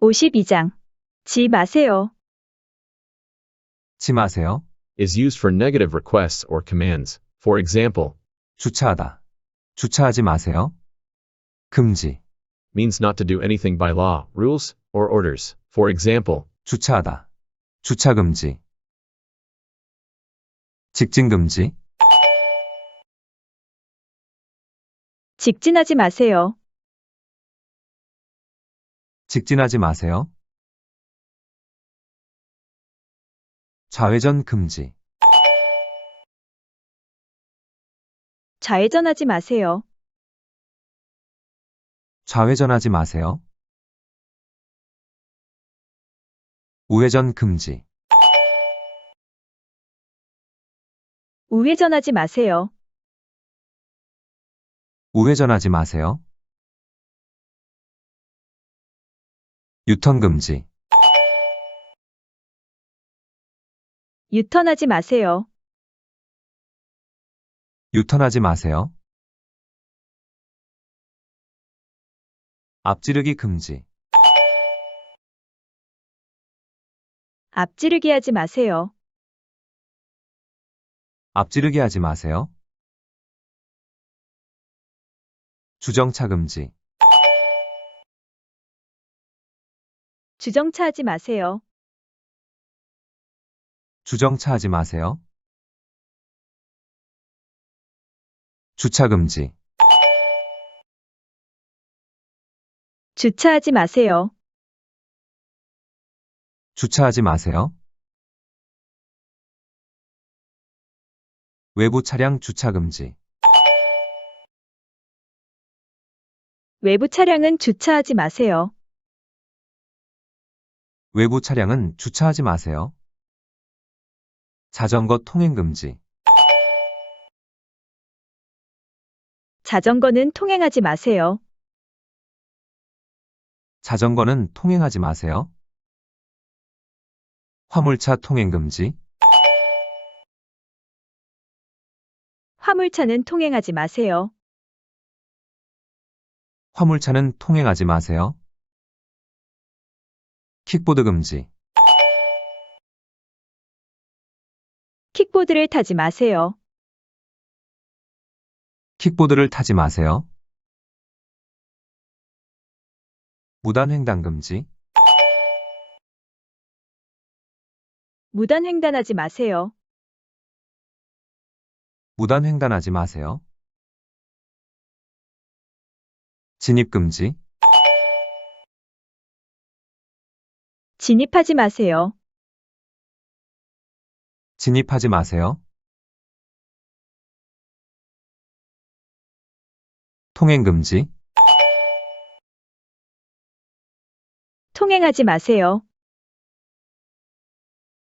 (52장) 지 마세요. 지 마세요. is used for negative requests or commands. For example, 주차하다. 주차하지 마세요. 금지. means not to do anything by law, rules, or orders. For example, 주차하다. 주차 금지. 직진 금지. 직진하지 마세요. 직진하지 마세요. 좌회전 금지. 좌회전하지 마세요. 좌회전하지 마세요. 우회전 금지. 우회전하지 마세요. 우회전하지 마세요. 유턴 금지. 유턴하지 마세요. 유턴하지 마세요. 앞지르기 금지. 앞지르기 하지 마세요. 앞지르기 하지 마세요. 주정차 금지. 주정차 하지 마세요. 주정차 하지 마세요. 주차 금지. 주차하지 마세요. 주차하지 마세요. 외부 차량 주차 금지. 외부 차량은 주차하지 마세요. 외부 차량은 주차하지 마세요. 자전거 통행 금지. 자전거는 통행하지 마세요. 자전거는 통행하지 마세요. 화물차 통행 금지. 화물차는 통행하지 마세요. 화물차는 통행하지 마세요. 킥보드 금지. 킥보드를 타지 마세요. 킥보드를 타지 마세요. 무단횡단 금지. 무단횡단하지 마세요. 무단횡단하지 마세요. 진입 금지. 진입하지 마세요. 진입하지 마세요. 통행 금지. 통행하지 마세요.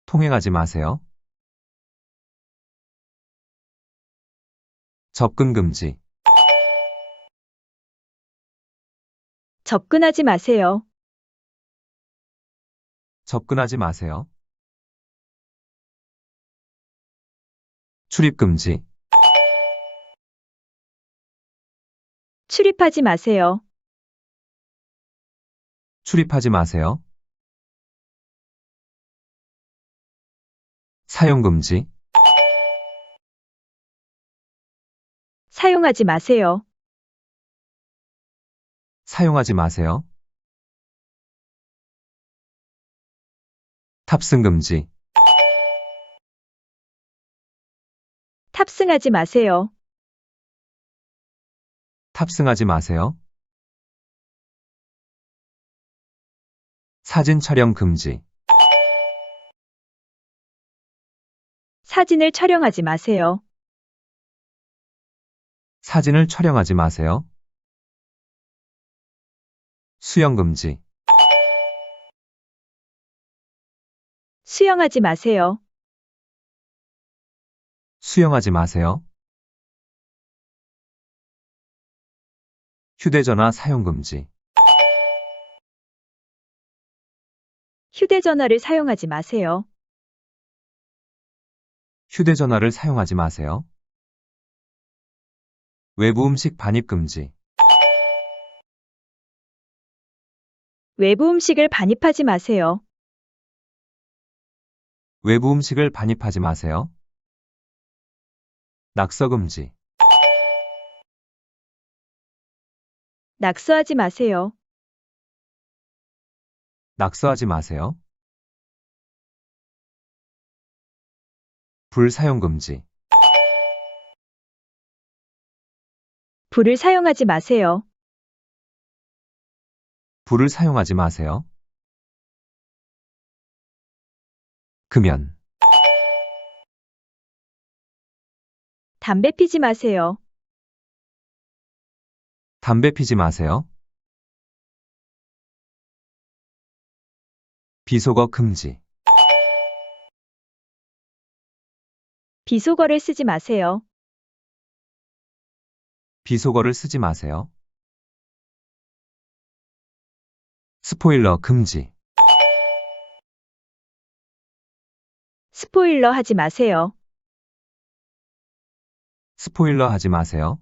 통행하지 마세요. 접근 금지. 접근하지 마세요. 접근하지 마세요. 출입 금지. 출입하지 마세요. 출입하지 마세요. 사용 금지. 사용하지 마세요. 사용하지 마세요. 탑승 금지. 탑승하지 마세요. 탑승하지 마세요. 사진 촬영 금지. 사진을 촬영하지 마세요. 사진을 촬영하지 마세요. 수영 금지. 수영하지 마세요. 수영하지 마세요. 휴대전화 사용 금지. 휴대전화를 사용하지 마세요. 휴대전화를 사용하지 마세요. 외부 음식 반입 금지. 외부 음식을 반입하지 마세요. 외부 음식을 반입하지 마세요. 낙서 금지. 낙서하지 마세요. 낙서하지 마세요. 불 사용 금지. 불을 사용하지 마세요. 불을 사용하지 마세요. 금연. 담배 피지 마세요. 담배 피지 마세요. 비속어 금지. 비속어를 쓰지 마세요. 비속어를 쓰지 마세요. 스포일러 금지. 스포일러 하지 마세요. 스포일러 하지 마세요.